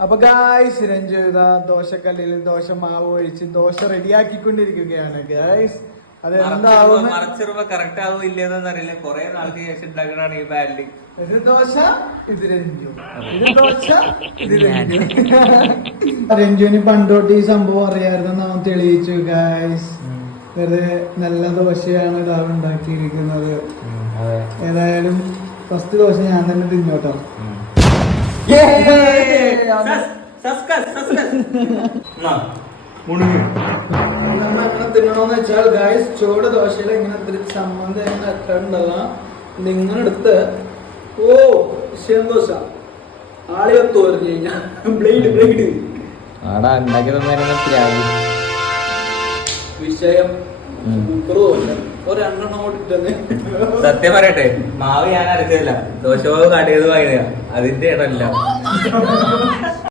അപ്പൊ ഗായ്സ് രഞ്ജു ഇതാ ദോശക്കല്ലിൽ ദോശ മാവ് ഒഴിച്ച് ദോശ റെഡിയാക്കിക്കൊണ്ടിരിക്കുകയാണ് ഗായ്സ്. അതെന്താവും കറക്റ്റ് ആവും ഇല്ലെന്ന് അറിയില്ല. കുറെ നാൾക്ക് ശേഷം ഉണ്ടാക്കണാണ് ഈ ബാൻഡ്. ഇത് ദോശ ഇത് രഞ്ജു, ഇത് ദോശ ഇത് രഞ്ജു. രഞ്ജുവിന് പണ്ടോട്ട് ഈ സംഭവം അറിയായിരുന്നു, നാം തെളിയിച്ചു ഗായ്സ്. വെറുതെ നല്ല ദോശയാണ് ഇതാവ് ഉണ്ടാക്കിയിരിക്കുന്നത്. ഏതായാലും ഫസ്റ്റ് ദോശ ഞാൻ തന്നെ തിന്നോട്ടോ. തിന്നണോന്ന് വെച്ചാൽ ഗായ്സ് ചൂട് ദോശയിൽ ഇങ്ങനെ ഇത്തിരി ചമ്മന്തി ഉണ്ടാകാം. ഇങ്ങനെ എടുത്ത് വിഷയം ദോശ ആളിയത്ത് പറഞ്ഞു കഴിഞ്ഞാൽ വിഷയം ഒരെണ്ണെണ്ണം കൊണ്ടിട്ട് സത്യം പറയട്ടെ, മാവ് ഞാൻ അരച്ചില്ല, ദോശ മാവ് കാട്ടിയത് വാങ്ങിയ അതിന്റെ ഇടല്ല.